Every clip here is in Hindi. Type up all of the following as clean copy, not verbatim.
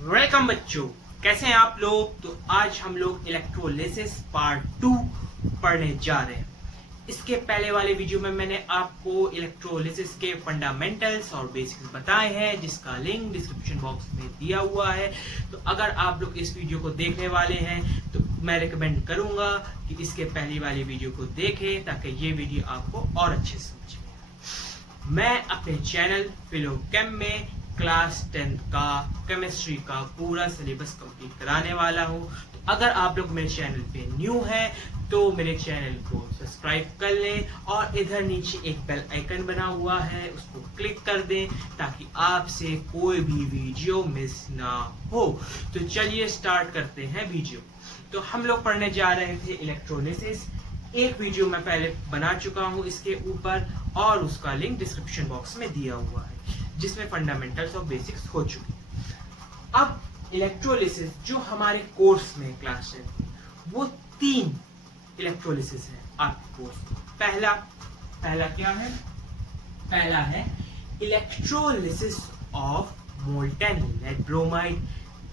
वेलकम बच्चों, कैसे हैं आप लोग। तो आज हम लोग इलेक्ट्रोलिसिस पार्ट 2 पढ़ने जा रहे हैं। इसके पहले वाले वीडियो में मैंने आपको इलेक्ट्रोलिसिस के फंडामेंटल्स और बेसिक्स बताए हैं, जिसका लिंक डिस्क्रिप्शन बॉक्स में दिया हुआ है। तो अगर आप लोग इस वीडियो को देखने वाले हैं तो मैं रिकमेंड करूंगा कि इसके पहले वाली वीडियो को देखें, ताकि ये वीडियो आपको और अच्छे से समझ में आए। मैं अपने चैनल फिलोकेम में क्लास 10 का केमिस्ट्री का पूरा सिलेबस कंप्लीट कराने वाला हूं। तो अगर आप लोग मेरे चैनल पे न्यू हैं तो मेरे चैनल को सब्सक्राइब कर लें और इधर नीचे एक बेल आइकन बना हुआ है, उसको क्लिक कर दें ताकि आपसे कोई भी वीडियो मिस ना हो। तो चलिए स्टार्ट करते हैं वीडियो। तो हम लोग पढ़ने जा रहे थे इलेक्ट्रोलिसिस। एक वीडियो मैं पहले बना चुका हूं इसके ऊपर और उसका लिंक डिस्क्रिप्शन बॉक्स में दिया हुआ है, जिसमें फंडामेंटल्स और बेसिक्स हो चुके हैं। अब इलेक्ट्रोलिसिस जो हमारे कोर्स में क्लास है वो 3 इलेक्ट्रोलिसिस है आपके कोर्स में। पहला क्या है? पहला है electrolysis of molten lead bromide,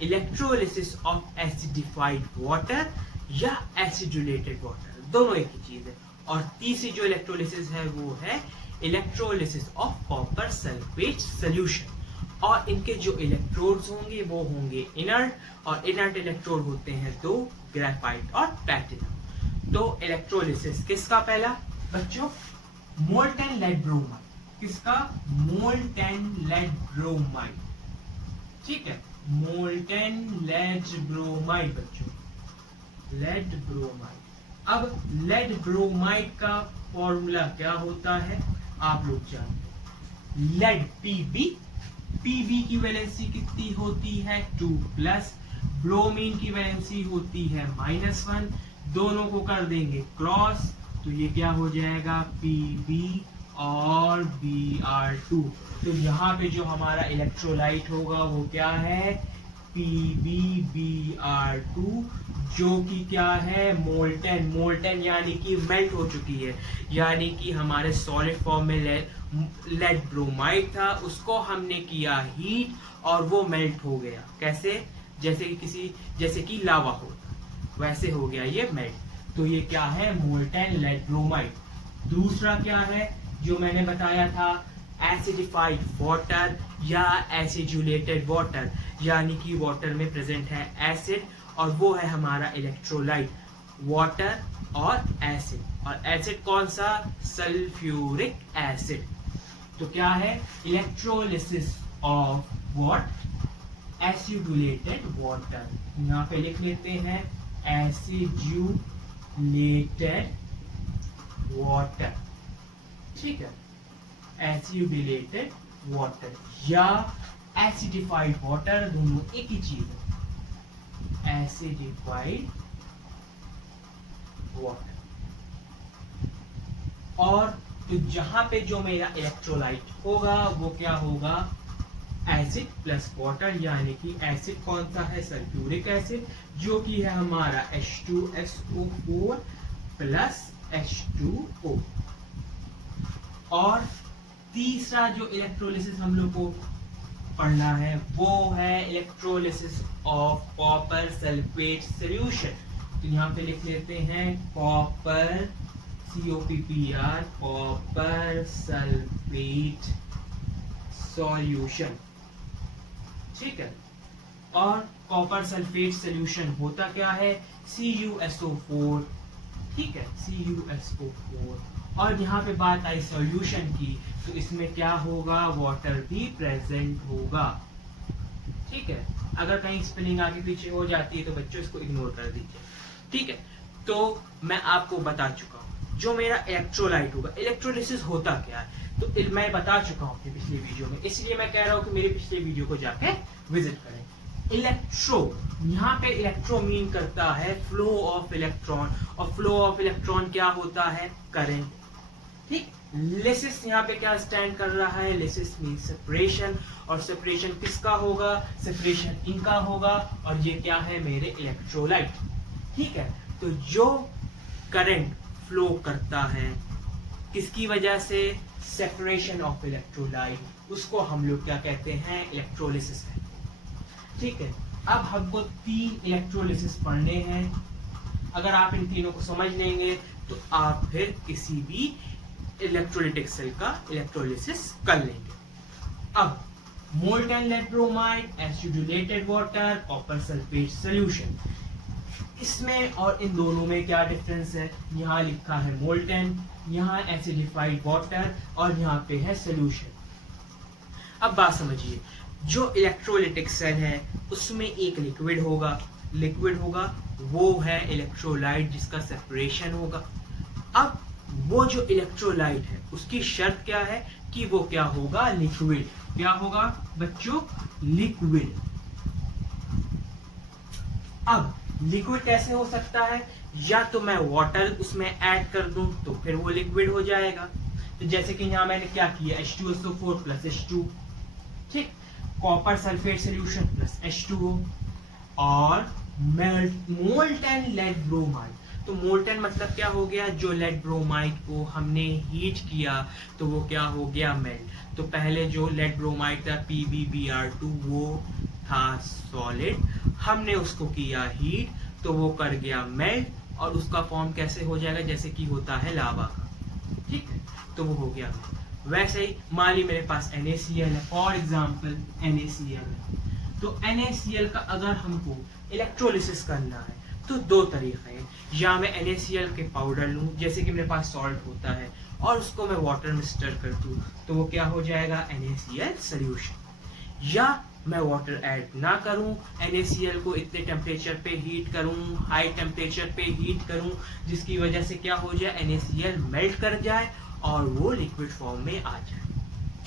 electrolysis of acidified water या एसिडुलेटेड वाटर, दोनों एक ही चीज है। और तीसरी जो इलेक्ट्रोलिसिस है वो है electrolysis of copper sulphate solution. और इनके जो इलेक्ट्रोड्स होंगे वो होंगे इनर्ट, और इनर्ट इलेक्ट्रोड होते हैं दो, ग्रेफाइट और प्लैटिनम। तो इलेक्ट्रोलिसिस किसका? पहला बच्चों मोल्टेन लेड ब्रोमाइड। किसका? Molten lead bromide. ठीक है, मोल्टेन लेड ब्रोमाइड बच्चों, लेड ब्रोमाइड। अब लेड ब्रोमाइड का फॉर्मूला क्या होता है आप लोग जानते हैं। लेड पीबी की वैलेंसी कितनी होती है? 2+। ब्रोमीन की वैलेंसी होती है -1। दोनों को कर देंगे क्रॉस, तो ये क्या हो जाएगा? Pb और Br2। तो यहाँ पे जो हमारा इलेक्ट्रोलाइट होगा वो क्या है? PbBr2, जो कि क्या है? मोल्टेन यानी कि मेल्ट हो चुकी है, यानी कि हमारे सॉलिड फॉर्म में लेड ब्रोमाइड था, उसको हमने किया हीट और वो मेल्ट हो गया। कैसे? जैसे कि लावा होता, वैसे हो गया ये मेल्ट। तो ये क्या है? Molten lead bromide. दूसरा क्या है जो मैंने बताया था? एसिडिफाइड वाटर या एसिडुलेटेड वाटर, यानी कि वाटर में प्रेजेंट है एसिड और वो है हमारा इलेक्ट्रोलाइट, वाटर और एसिड। और एसिड कौन सा? Sulphuric acid. तो क्या है? Electrolysis of what? Acidulated water. यहाँ पे लिख लेते हैं एसिडुलेटेड वाटर। ठीक है, एसिडुलेटेड वाटर या एसिडिफाइड वाटर, दोनों एक ही चीज है, एसिडिफाइड वाटर। और तो जहां पे जो मेरा इलेक्ट्रोलाइट होगा वो क्या होगा? एसिड प्लस वाटर, यानी कि एसिड कौन सा है? सल्फ्यूरिक एसिड, जो कि है हमारा H2SO4 प्लस H2O। और तीसरा जो इलेक्ट्रोलिसिस हम लोग को पढ़ना है वो है electrolysis of copper sulphate solution. तो यहाँ पे लिख लेते हैं copper COPPR, copper sulphate solution. ठीक है, और कॉपर सल्फेट सॉल्यूशन होता क्या है? CuSO4। ठीक है, CuSO4। और यहाँ पे बात आई सॉल्यूशन की, तो इसमें क्या होगा? वाटर भी प्रेजेंट होगा। ठीक है, अगर कहीं स्पेलिंग आगे पीछे हो जाती है तो बच्चों इसको इग्नोर कर दीजिए। ठीक है, तो मैं आपको बता चुका हूँ जो मेरा इलेक्ट्रोलाइट होगा। इलेक्ट्रोलिसिस होता क्या है तो मैं बता चुका हूँ अपनी पिछली वीडियो में, इसलिए मैं कह रहा हूँ कि मेरे पिछले वीडियो को जाके विजिट करें। इलेक्ट्रो, यहाँ पे इलेक्ट्रो मीन करता है फ्लो ऑफ इलेक्ट्रॉन, और फ्लो ऑफ इलेक्ट्रॉन क्या होता है? करंट। ठीक, लिसिस यहाँ पे क्या स्टैंड कर रहा है? लिसिस मीन सेपरेशन, और सेपरेशन किसका होगा? सेपरेशन इनका होगा, और ये क्या है? मेरे इलेक्ट्रोलाइट। ठीक है, तो जो करंट फ्लो करता है किसकी वजह से? सेपरेशन ऑफ इलेक्ट्रोलाइट, उसको हम लोग क्या कहते हैं? इलेक्ट्रोलिसिस कहते हैं। ठीक है, अब हमको 3 इलेक्ट्रोलिसिस पढ़ने हैं। अगर आप इन तीनों को समझ लेंगे तो आप फिर किसी भी इलेक्ट्रोलिटिक सेल का इलेक्ट्रोलिसिस कर लेंगे। अब molten lead bromide, acidulated water, copper sulphate solution, इसमें और इन दोनों में क्या डिफरेंस है? यहाँ लिखा है मोल्टन, यहाँ एसिडिफाइड वाटर और यहाँ पे है सॉल्यूशन। अब बात समझिए, जो इलेक्ट्रोलिटिक सेल है उसमें एक लिक्विड होगा, वो है इलेक्ट्रोलाइट जिसका सेपरेशन होगा। अब वो जो इलेक्ट्रोलाइट है उसकी शर्त क्या है कि वो क्या होगा? लिक्विड। क्या होगा बच्चों? लिक्विड। अब लिक्विड कैसे हो सकता है? या तो मैं वाटर उसमें ऐड कर दूं तो फिर वो लिक्विड हो जाएगा। तो जैसे कि यहाँ मैंने क्या किया, H2SO4 प्लस H2, ठीक, copper sulphate solution plus H2O और मोल्टन लेड ब्रोमाइड। तो मोल्टन मतलब क्या हो गया? जो लेड ब्रोमाइड को हमने हीट किया तो वो क्या हो गया? मेल्ट। तो पहले जो लेड ब्रोमाइड था PbBr2 वो था सॉलिड, हमने उसको किया हीट तो वो कर गया मेल्ट और उसका फॉर्म कैसे हो जाएगा? जैसे कि होता है लावा का, ठीक है, तो वो हो गया। वैसे ही मान ली मेरे पास NaCl है, फॉर एग्जांपल NaCl है, तो NaCl का अगर हमको इलेक्ट्रोलिसिस करना है तो दो तरीके हैं। या मैं NaCl के पाउडर लूं, जैसे कि मेरे पास सॉल्ट होता है, और उसको मैं वाटर में स्टर कर दूं तो वो क्या हो जाएगा? NaCl solution. या मैं वाटर ऐड ना करूं, NaCl को इतने टेम्परेचर पे हीट करूं, हाई टेम्परेचर पे हीट करूं, जिसकी वजह से क्या हो जाए? NaCl मेल्ट कर जाए और वो लिक्विड फॉर्म में आ जाए।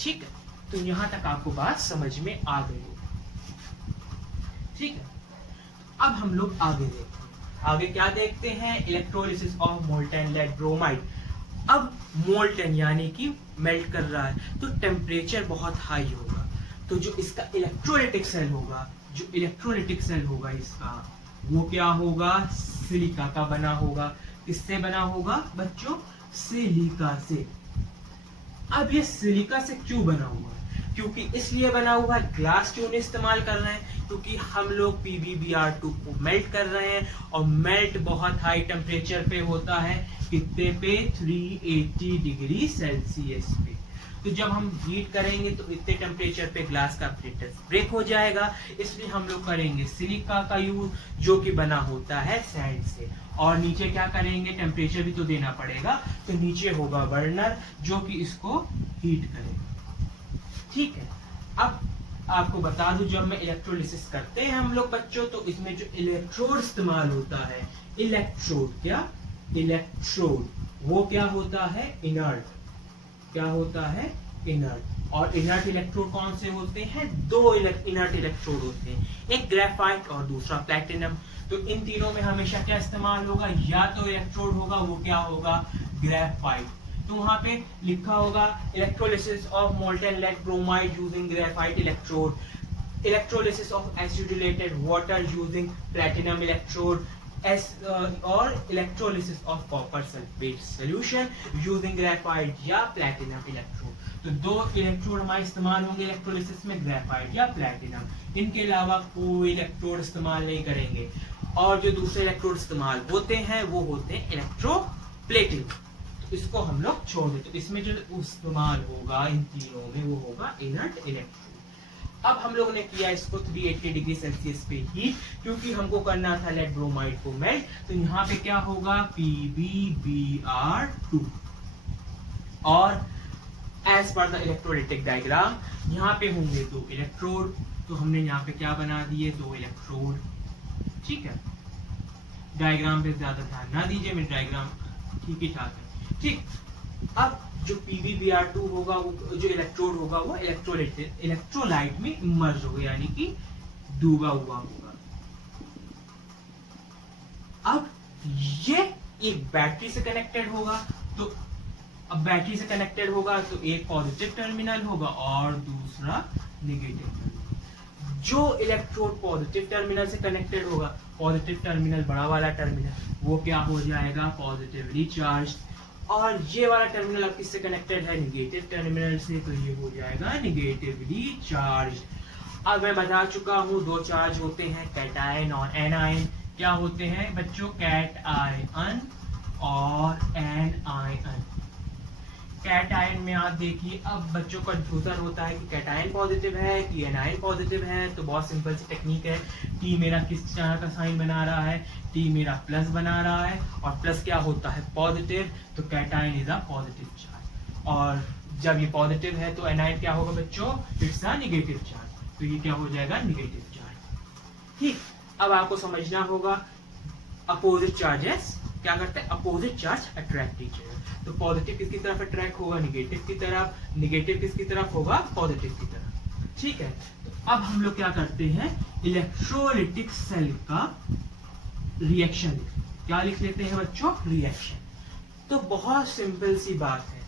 ठीक है, तो यहां तक आपको बात समझ में आ गई होगी। ठीक है, अब हम लोग आगे देखते हैं। आगे क्या देखते हैं? Electrolysis of molten lead bromide. अब मोल्टन यानी कि मेल्ट कर रहा है तो टेम्परेचर बहुत हाई होगा, तो जो इसका इलेक्ट्रोलिटिक सेल होगा इसका, वो क्या होगा? सिलिका का बना होगा। किससे बना होगा बच्चों? सिलिका से। अब ये सिलिका से क्यों बना हुआ है? क्योंकि इसलिए बना हुआ है, ग्लास क्यों नहीं इस्तेमाल कर रहे हैं? क्योंकि हम लोग PbBr2 को मेल्ट कर रहे हैं और मेल्ट बहुत हाई टेम्परेचर पे होता है। कितने पे? 380 डिग्री सेल्सियस पे। तो जब हम हीट करेंगे तो इतने टेम्परेचर पे ग्लास का ब्रेक हो जाएगा, इसलिए हम लोग करेंगे सिलिका का यूज, जो कि बना होता है सैंड से। और नीचे क्या करेंगे? टेम्परेचर भी तो देना पड़ेगा, तो नीचे होगा बर्नर जो कि इसको हीट करेगा। ठीक है, अब आपको बता दूं, जब में इलेक्ट्रोलिसिस करते हैं हम लोग बच्चों, तो इसमें जो इलेक्ट्रोड इस्तेमाल होता है, इलेक्ट्रोड, क्या इलेक्ट्रोड, वो क्या होता है? इनर्ट। क्या होता है? इनर्ट। और इनर्ट इलेक्ट्रोड कौन से होते हैं? दो इनर्ट इलेक्ट्रोड होते हैं, एक ग्रेफाइट और दूसरा प्लैटिनम। तो इन तीनों में हमेशा क्या इस्तेमाल होगा? या तो इलेक्ट्रोड होगा, वो क्या होगा? ग्रेफाइट। तो वहां पे लिखा होगा electrolysis of molten lead bromide using graphite electrode, electrolysis of acidulated water using platinum electrode, और electrolysis of copper sulphate solution using graphite या प्लैटिनम इलेक्ट्रोड। तो दो इलेक्ट्रोड हमारे इस्तेमाल होंगे इलेक्ट्रोलिसिस में, ग्रेफाइट या प्लैटिनम। इनके अलावा कोई इलेक्ट्रोड इस्तेमाल नहीं करेंगे। और जो दूसरे इलेक्ट्रोड इस्तेमाल होते हैं वो होते हैं इलेक्ट्रोप्लेटिंग, तो इसको हम लोग छोड़ देते। तो इसमें जो इस्तेमाल होगा इन तीनों में वो होगा इनर्ट इलेक्ट्रोड। अब हम लोगों ने किया इसको 380 डिग्री सेल्सियस पे हीट, क्योंकि हमको करना था लेड ब्रोमाइड को मेल्ट। तो यहाँ पे क्या होगा? PbBr2। और as per the electrolytic diagram यहाँ पे होंगे दो इलेक्ट्रोड, तो हमने यहाँ पे क्या बना दिए? दो इलेक्ट्रोड। ठीक है, डायग्राम पे ज्यादा ध्यान ना दीजिए, मेरे डायग्राम ठीक ही ठाक है। ठीक, अब जो PbBr2 होगा, वो जो इलेक्ट्रोड होगा वो इलेक्ट्रोलाइट में इमर्ज होगा, यानी कि डूबा हुआ होगा। अब ये एक बैटरी से कनेक्टेड होगा, तो अब बैटरी से कनेक्टेड होगा तो एक पॉजिटिव टर्मिनल होगा और दूसरा नेगेटिव टर्मिनल। जो इलेक्ट्रोड पॉजिटिव टर्मिनल से कनेक्टेड होगा, पॉजिटिव टर्मिनल बड़ा वाला टर्मिनल, वो क्या हो जाएगा? Positively charge. और ये वाला टर्मिनल अब किससे कनेक्टेड है? नेगेटिव टर्मिनल से, तो ये हो जाएगा नेगेटिवली चार्ज। अब मैं बता चुका हूँ दो चार्ज होते हैं, कैटायन और एनायन। क्या होते हैं बच्चों? कैटायन और एनायन। कैटायन में आप देखिए, अब बच्चों का कंफ्यूजन होता है कि कैटायन पॉजिटिव है कि एनायन पॉजिटिव है। तो बहुत सिंपल सी टेक्निक है। टी मेरा किस तरह का साइन बना रहा है? टी मेरा प्लस बना रहा है, और प्लस क्या होता है? पॉजिटिव। तो cation is a positive charge, और जब ये पॉजिटिव है तो एनायन क्या होगा बच्चों? It's a negative charge. तो ये क्या हो जाएगा? Negative charge. ठीक, अब आपको समझना होगा अपोजिट चार्जेस क्या करते हैं? Opposite charge attract each other. तो पॉजिटिव किसकी तरफ अट्रैक्ट होगा? नेगेटिव की तरफ। नेगेटिव किसकी तरफ होगा? पॉजिटिव की तरफ। ठीक है, तो अब हम लोग क्या करते हैं? इलेक्ट्रोलिटिक सेल का रिएक्शन क्या लिख लेते हैं बच्चों? रिएक्शन। तो बहुत सिंपल सी बात है,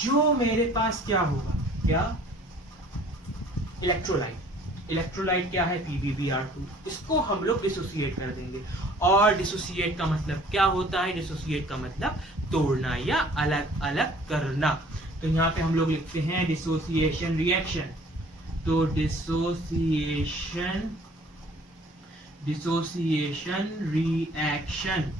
जो मेरे पास क्या होगा? क्या? इलेक्ट्रोलाइट। इलेक्ट्रोलाइट क्या है? PbBr2। इसको हम लोग डिसोसिएट कर देंगे। और डिसोसिएट का मतलब क्या होता है? डिसोसिएट का मतलब तोड़ना या अलग अलग करना। तो यहाँ पे हम लोग लिखते हैं डिसोसिएशन रिएक्शन। तो डिसोसिएशन रिएक्शन।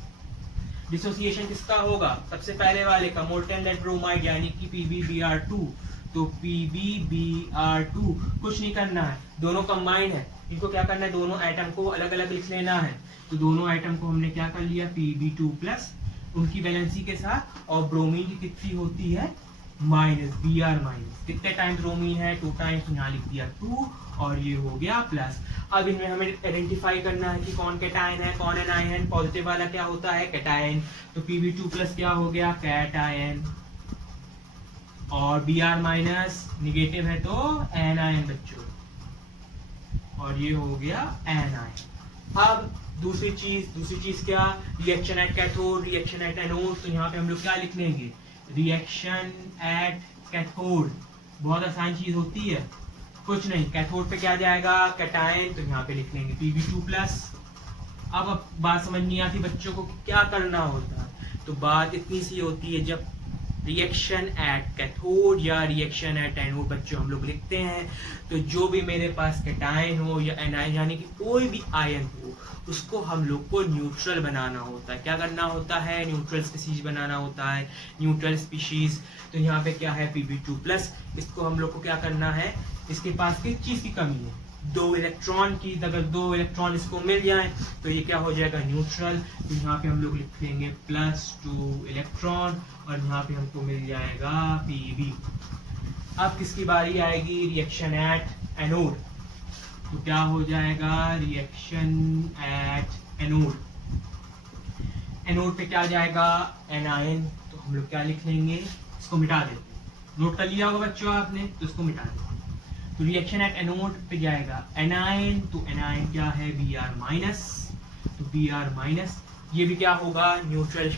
डिसोसिएशन किसका होगा? सबसे पहले वाले का, मोल्टेन लेड ब्रोमाइड यानी कि PbBr2। तो PbBr2 कुछ नहीं करना है, दोनों कंबाइंड है। इनको क्या करना है? दोनों एटम को अलग अलग लिख लेना है। तो दोनों एटम को हमने क्या कर लिया? Pb2+ उनकी वैलेंसी के साथ, और ब्रोमीन की कितनी होती है? -Br-। कितने टाइम्स ब्रोमीन है? 2 टाइम्स। यहाँ लिख दिया 2, और ये हो गया प्लस। अब इनमें हमें आइडेंटिफाई करना है कि कौन कैटायन है कौन एनायन है। पॉजिटिव वाला क्या होता है? कैटायन। तो Pb2+ क्या हो गया? कैटायन। और Br- निगेटिव है तो एनायन बच्चों, और ये हो गया एनायन। अब दूसरी चीज क्या? Reaction at cathode, reaction at anode. तो यहाँ पे हम लोग क्या लिख लेंगे? Reaction at cathode. बहुत आसान चीज होती है, कुछ नहीं। कैथोड पे क्या जाएगा? कैटायन। तो यहाँ पे लिख लेंगे Pb2+। अब बात समझ नहीं आती बच्चों को क्या करना होता है। तो बात इतनी सी होती है, जब रिएक्शन एट कैथोड या रिएक्शन एट एनोड बच्चों हम लोग लिखते हैं, तो जो भी मेरे पास कैटायन हो या एनायन यानी कि कोई भी आयन हो, उसको हम लोग को न्यूट्रल बनाना होता है। क्या करना होता है? न्यूट्रल स्पीशीज बनाना होता है। न्यूट्रल स्पीशीज, तो यहाँ पे क्या है? Pb2+। इसको हम लोग को क्या करना है? इसके पास किस चीज की कमी है? 2 इलेक्ट्रॉन की। अगर 2 इलेक्ट्रॉन इसको मिल जाए तो ये क्या हो जाएगा? न्यूट्रल। तो यहाँ पे हम लोग लिख लेंगे +2 इलेक्ट्रॉन, और यहाँ पे हमको मिल जाएगा Pb। अब किसकी बारी आएगी? Reaction at anode. तो क्या हो जाएगा? Reaction at anode. एनोड पे क्या जाएगा? एनायन। तो हम लोग क्या लिख लेंगे? इसको मिटा देते हैं। नोट कर लिया होगा बच्चों आपने, तो इसको मिटा देते हैं। तो रिएक्शन एट एनोड पे जाएगा एनायन। तो एनायन क्या है? Br-। तो Br-, ये भी क्या होगा? न्यूट्रल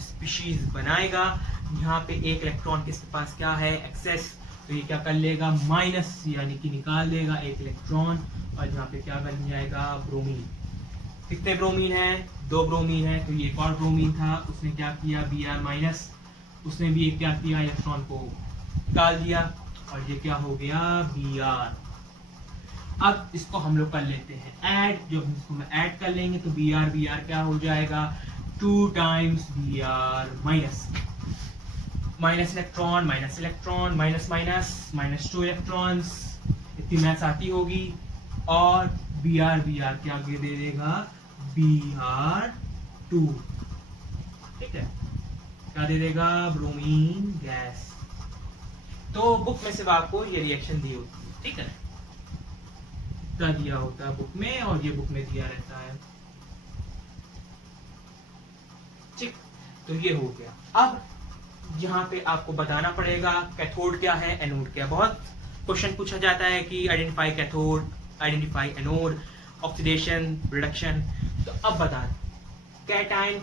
स्पीशीज बनाएगा। यहाँ पे एक इलेक्ट्रॉन किसके पास क्या है? एक्सेस। तो ये क्या कर लेगा? माइनस, यानी कि निकाल देगा एक इलेक्ट्रॉन, और यहाँ पे क्या बन जाएगा? ब्रोमीन। कितने ब्रोमीन है? 2 ब्रोमीन है। तो ये एक और ब्रोमीन था, उसने क्या किया? Br-, उसने भी क्या किया? इलेक्ट्रॉन को निकाल दिया, और ये क्या हो गया? Br। अब इसको हम लोग कर लेते हैं ऐड। जब इसको ऐड कर लेंगे तो Br क्या हो जाएगा? 2 times Br-। Minus electron, minus electron, minus minus, -2 electrons, इतनी मैथ्स आती होगी। और Br क्या आगे दे देगा? Br2। ठीक है, क्या दे देगा? Bromine gas. तो बुक में सिर्फ आपको ये रिएक्शन दी होती है, ठीक है, क्या दिया होता है बुक में, और ये बुक में दिया रहता है। ठीक, तो ये हो गया। अब यहाँ पे आपको बताना पड़ेगा कैथोड क्या है, एनोड क्या। बहुत क्वेश्चन पूछा जाता है कि identify cathode, identify anode, oxidation, reduction. तो अब बता दें कैटायन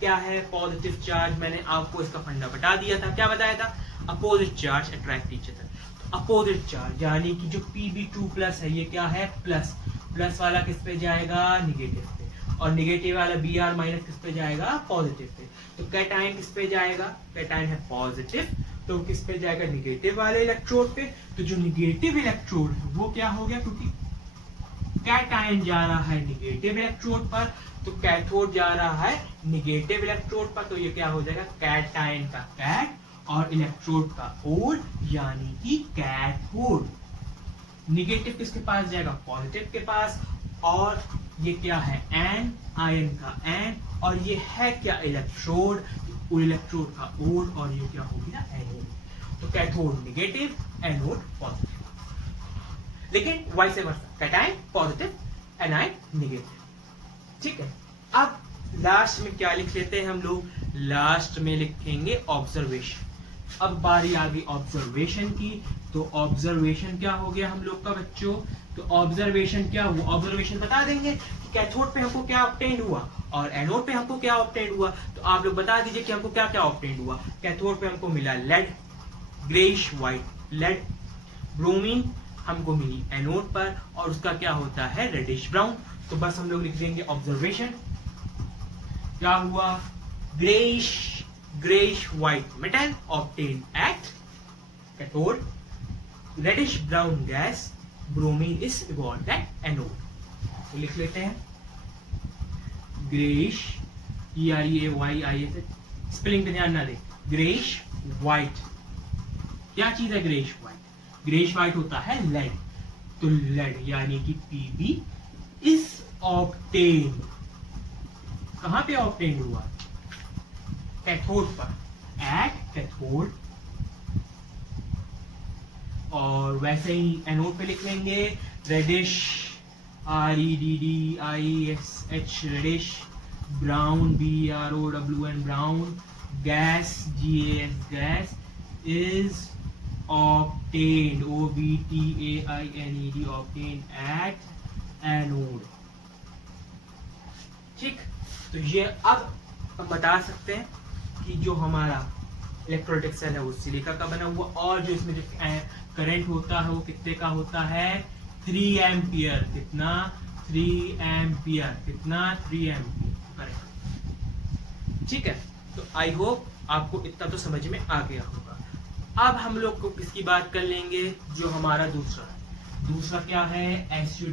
क्या है? Positive charge. मैंने आपको इसका फंडा बता दिया था। क्या बताया था? Opposite charge attract each other. तो अपोजिट चार्ज यानी कि जो Pb2+ है, ये क्या है? प्लस। प्लस वाला किस पे जाएगा? निगेटिव पे। और निगेटिव वाला Br- किस पे जाएगा? Positive pay. तो कैटायन किस पे जाएगा? कैटायन है पॉजिटिव, तो किस पे जाएगा, निगेटिव वाले इलेक्ट्रोड पे। तो जो निगेटिव इलेक्ट्रोड है वो क्या हो गया, क्योंकि कैटायन जा रहा है निगेटिव इलेक्ट्रोड पर, तो कैथोड जा रहा है निगेटिव इलेक्ट्रोड पर, तो ये क्या हो जाएगा, कैटायन का कैट और इलेक्ट्रोड का ओड, यानी कि कैथोड। निगेटिव किसके पास जाएगा, पॉजिटिव के पास, और ये क्या है, एन, आयन का एन, और ये है क्या, इलेक्ट्रोड, इलेक्ट्रोड का ओड, और ये क्या हो गया, एनोड। तो कैथोड निगेटिव, एनोड पॉजिटिव। लेकिन vice versa, cation positive, anion negative. ठीक है, अब लास्ट में क्या लिख लेते हैं हम लोग, लास्ट में लिखेंगे ऑब्जर्वेशन। अब बारी आ गई ऑब्जर्वेशन की। तो ऑब्जर्वेशन क्या हो गया हम लोग का बच्चों, तो ऑब्जर्वेशन क्या हुआ, ऑब्जर्वेशन बता देंगे कि कैथोड पे हमको क्या ऑब्टेन्ड हुआ और एनोड पे हमको क्या ऑब्टेन्ड हुआ। तो आप लोग बता दीजिए कि हमको क्या क्या ऑब्टेन्ड हुआ। कैथोड पे हमको मिला lead, greyish white lead. Bromine हमको मिली एनोड पर, और उसका क्या होता है, रेडिश ब्राउन। तो बस हम लोग लिख देंगे ऑब्जर्वेशन क्या हुआ, greyish white metal obtain at cathode, reddish brown gas bromine is evolved at anode. तो लिख लेते हैं ग्रेइश, EREAYIS, स्पेलिंग पे ध्यान ना दे, ग्रेइश व्हाइट। क्या चीज है ग्रेइश व्हाइट, ग्रेइश व्हाइट होता है लेड। तो लेड यानी कि Pb इज ऑब्टेन, कहां पे ऑब्टेन हुआ, कैथोड पर, एट कैथोड। और वैसे ही एनोड पे लिख लेंगे reddish, REDDISH reddish, brown BROWN brown, gas GAS gas is obtained OBTAINED obtained at anode. ठीक, तो ये अब हम बता सकते हैं कि जो हमारा इलेक्ट्रोलाइटिक सेल है वो सिलिका का बना हुआ, और जो इसमें जो करंट होता है वो कितने का होता है, 3 एम्पियर। कितना, 3 एम्पियर। कितना, 3 एम्पियर करंट। ठीक है, तो आई होप आपको इतना तो समझ में आ गया होगा। अब हम लोग को किसकी बात कर लेंगे, जो हमारा दूसरा है। दूसरा क्या है, SU